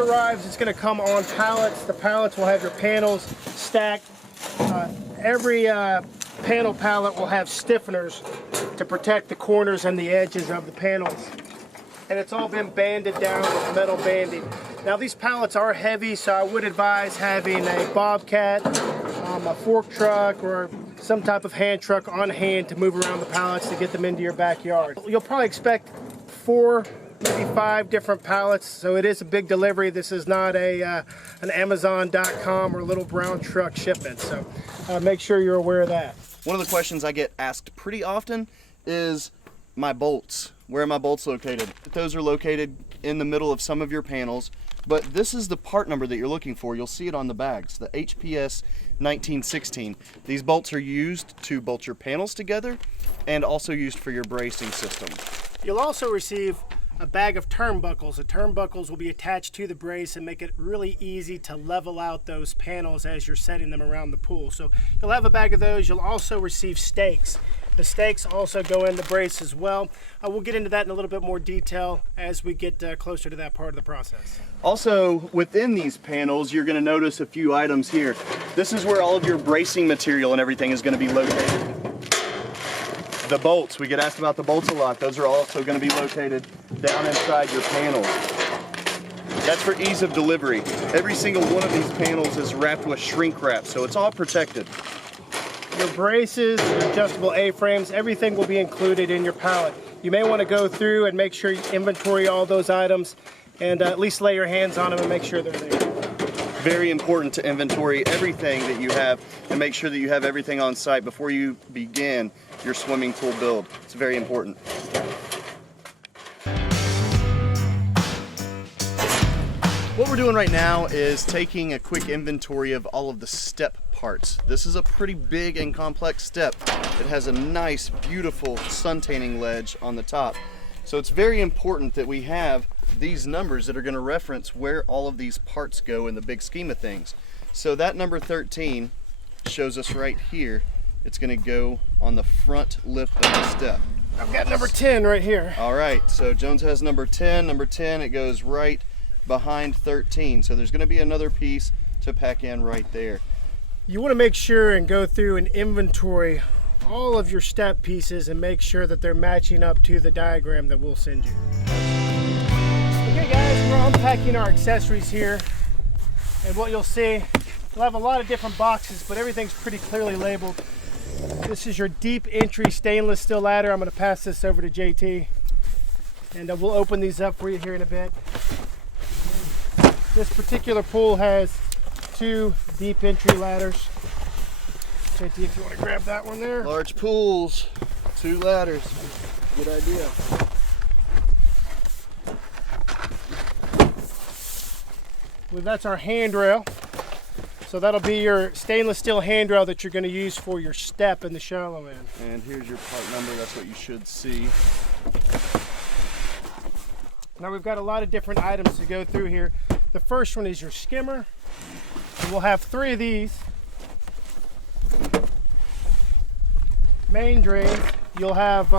arrives, it's going to come on pallets. The pallets will have your panels stacked. Every panel pallet will have stiffeners to protect the corners and the edges of the panels. And it's all been banded down with metal banding. Now these pallets are heavy, so I would advise having a bobcat, a fork truck, or some type of hand truck on hand to move around the pallets to get them into your backyard. You'll probably expect 4, maybe 5 different pallets, so it is a big delivery. This is not an Amazon.com or little brown truck shipment, so make sure you're aware of that. One of the questions I get asked pretty often is my bolts. Where are my bolts located? Those are located in the middle of some of your panels, but this is the part number that you're looking for. You'll see it on the bags, the HPS 1916. These bolts are used to bolt your panels together and also used for your bracing system. You'll also receive a bag of turnbuckles. The turnbuckles will be attached to the brace and make it really easy to level out those panels as you're setting them around the pool. So you'll have a bag of those. You'll also receive stakes. The stakes also go in the brace as well. We'll get into that in a little bit more detail as we get closer to that part of the process. Also, within these panels, you're going to notice a few items here. This is where all of your bracing material and everything is going to be located. The bolts, we get asked about the bolts a lot. Those are also going to be located down inside your panels. That's for ease of delivery. Every single one of these panels is wrapped with shrink wrap, so it's all protected. Your braces, your adjustable A-frames, everything will be included in your pallet. You may want to go through and make sure you inventory all those items and at least lay your hands on them and make sure they're there. Very important to inventory everything that you have and make sure that you have everything on site before you begin your swimming pool build. It's very important. What we're doing right now is taking a quick inventory of all of the step parts. This is a pretty big and complex step. It has a nice, beautiful sun tanning ledge on the top. So it's very important that we have these numbers that are going to reference where all of these parts go in the big scheme of things. So that number 13 shows us right here. It's going to go on the front lip of the step. I've got number 10 right here. All right, so Jones has number 10. Number 10, it goes right behind 13. So there's going to be another piece to pack in right there. You want to make sure and go through and inventory all of your step pieces and make sure that they're matching up to the diagram that we'll send you. Okay guys, we're unpacking our accessories here, and what you'll see, you'll have a lot of different boxes, but everything's pretty clearly labeled. This is your deep entry stainless steel ladder. I'm going to pass this over to JT, and we'll open these up for you here in a bit. This particular pool has 2 deep entry ladders. JT, if you want to grab that one there. Large pools, 2 ladders. Good idea. Well, that's our handrail. So that'll be your stainless steel handrail that you're going to use for your step in the shallow end. And here's your part number. That's what you should see. Now we've got a lot of different items to go through here. The first one is your skimmer. And we'll have 3 of these. Main drains. You'll have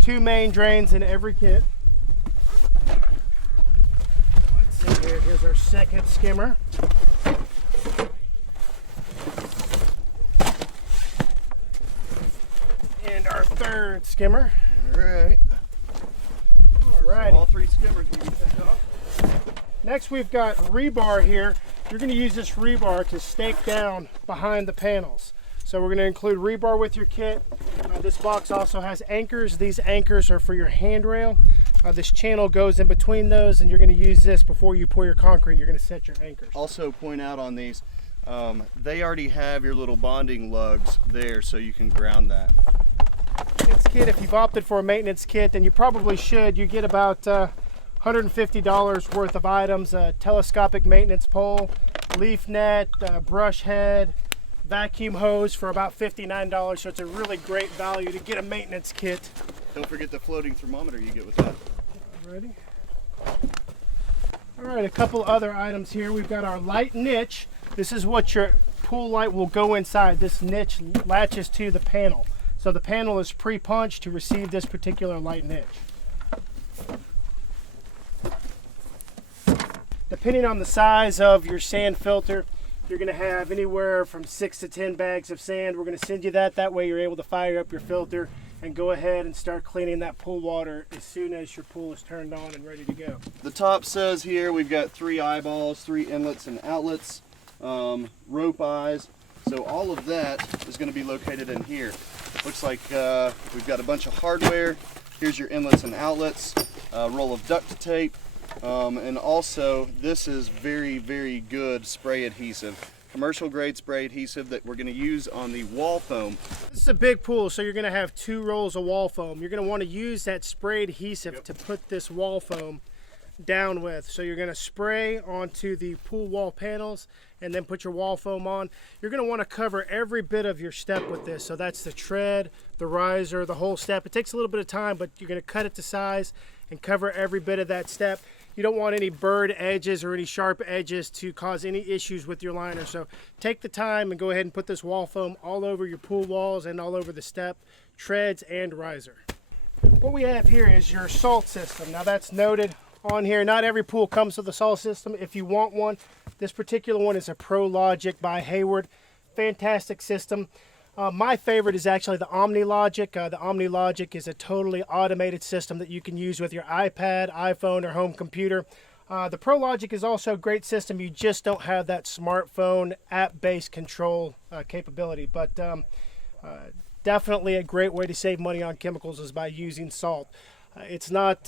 2 main drains in every kit. Let's see here. Here's our second skimmer. And our third skimmer. All right. All right. So all 3 skimmers will be checked off. Next we've got rebar here. You're going to use this rebar to stake down behind the panels. So we're going to include rebar with your kit. This box also has anchors. These anchors are for your handrail. This channel goes in between those, and you're going to use this before you pour your concrete. You're going to set your anchors. Also point out on these, they already have your little bonding lugs there so you can ground that. This kit, if you've opted for a maintenance kit, then you probably should. You get about $150 worth of items: a telescopic maintenance pole, leaf net, brush head, vacuum hose for about $59. So it's a really great value to get a maintenance kit. Don't forget the floating thermometer you get with that. Ready? All right, a couple other items here. We've got our light niche. This is what your pool light will go inside. This niche latches to the panel. So the panel is pre-punched to receive this particular light niche. Depending on the size of your sand filter, you're going to have anywhere from 6 to 10 bags of sand. We're going to send you that. That way you're able to fire up your filter and go ahead and start cleaning that pool water as soon as your pool is turned on and ready to go. The top says here we've got 3 eyeballs, 3 inlets and outlets, rope eyes. So all of that is going to be located in here. Looks like we've got a bunch of hardware. Here's your inlets and outlets, a roll of duct tape, and also this is very, very good spray adhesive. Commercial grade spray adhesive that we're going to use on the wall foam. This is a big pool, so you're going to have 2 rolls of wall foam. You're going to want to use that spray adhesive to put this wall foam down with. So you're going to spray onto the pool wall panels and then put your wall foam on. You're going to want to cover every bit of your step with this. So that's the tread, the riser, the whole step. It takes a little bit of time, but you're going to cut it to size and cover every bit of that step. You don't want any burred edges or any sharp edges to cause any issues with your liner. So take the time and go ahead and put this wall foam all over your pool walls and all over the step, treads, and riser. What we have here is your salt system. Now that's noted on here. Not every pool comes with a salt system. If you want one, this particular one is a Pro Logic by Hayward. Fantastic system. My favorite is actually the Omni Logic. The Omni Logic is a totally automated system that you can use with your iPad, iPhone, or home computer. The Pro Logic is also a great system. You just don't have that smartphone app-based control capability. But definitely a great way to save money on chemicals is by using salt. It's not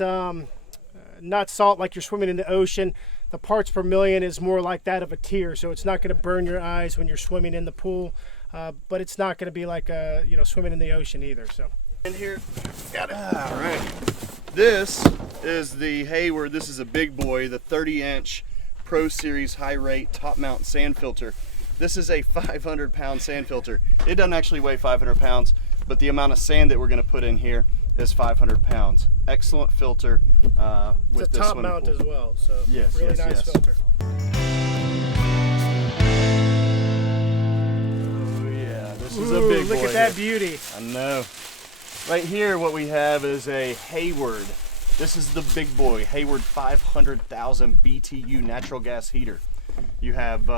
salt like you're swimming in the ocean. The parts per million is more like that of a tear, so it's not going to burn your eyes when you're swimming in the pool. But it's not going to be like swimming in the ocean either. So in here, got it. All right. This is the Hayward. This is a big boy, the 30-inch Pro Series high rate top mount sand filter. This is a 500-pound sand filter. It doesn't actually weigh 500 pounds, but the amount of sand that we're going to put in here is 500 pounds. Excellent filter with it's a this top mount as well. So yes, really nice filter. This is a big boy. Look at that beauty. I know. Right here what we have is a Hayward. This is the big boy, Hayward 500,000 BTU natural gas heater. You have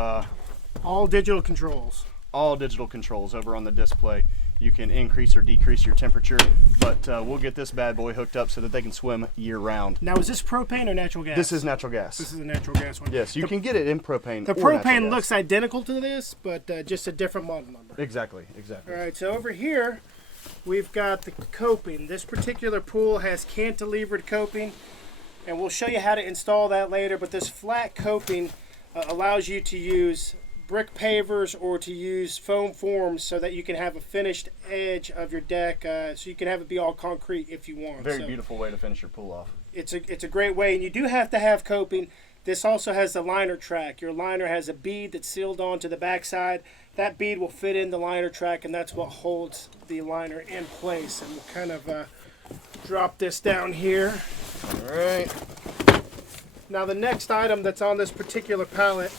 all digital controls. All digital controls over on the display. You can increase or decrease your temperature, but we'll get this bad boy hooked up so that they can swim year round. Now, is this propane or natural gas? This is natural gas. This is a natural gas one. Yes, you can get it in propane. The propane looks identical to this, but just a different model number. Exactly, exactly. All right, so over here, we've got the coping. This particular pool has cantilevered coping, and we'll show you how to install that later, but this flat coping allows you to use brick pavers or to use foam forms so that you can have a finished edge of your deck, so you can have it be all concrete if you want. Very beautiful way to finish your pool off. It's a great way, and you do have to have coping. This also has the liner track. Your liner has a bead that's sealed onto the backside. That bead will fit in the liner track, and that's what holds the liner in place. And we'll kind of drop this down here. All right. Now the next item that's on this particular pallet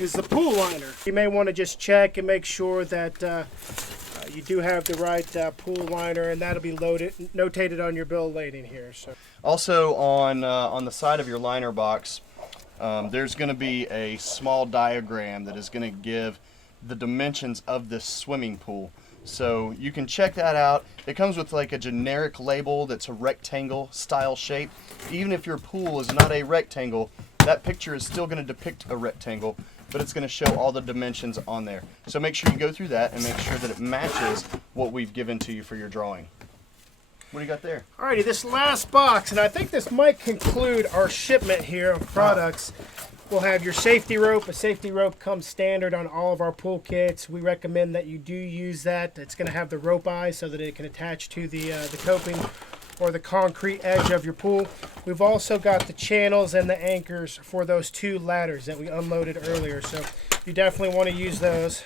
is the pool liner. You may want to just check and make sure that you do have the right pool liner, and that'll be notated on your bill of lading here. So also on the side of your liner box, there's going to be a small diagram that is going to give the dimensions of this swimming pool. So you can check that out. It comes with like a generic label that's a rectangle style shape. Even if your pool is not a rectangle, that picture is still going to depict a rectangle, but it's going to show all the dimensions on there. So make sure you go through that and make sure that it matches what we've given to you for your drawing. What do you got there? Alrighty, this last box, and I think this might conclude our shipment here of products. We'll have your safety rope. A safety rope comes standard on all of our pool kits. We recommend that you do use that. It's going to have the rope eyes so that it can attach to the coping or the concrete edge of your pool. We've also got the channels and the anchors for those 2 ladders that we unloaded earlier, so you definitely want to use those.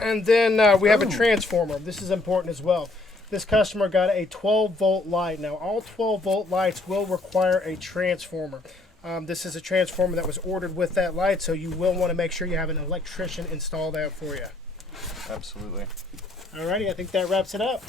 And then we have a transformer. This is important as well. This customer got a 12-volt light. Now, all 12-volt lights will require a transformer. This is a transformer that was ordered with that light, so you will want to make sure you have an electrician install that for you. Absolutely. Alrighty, I think that wraps it up.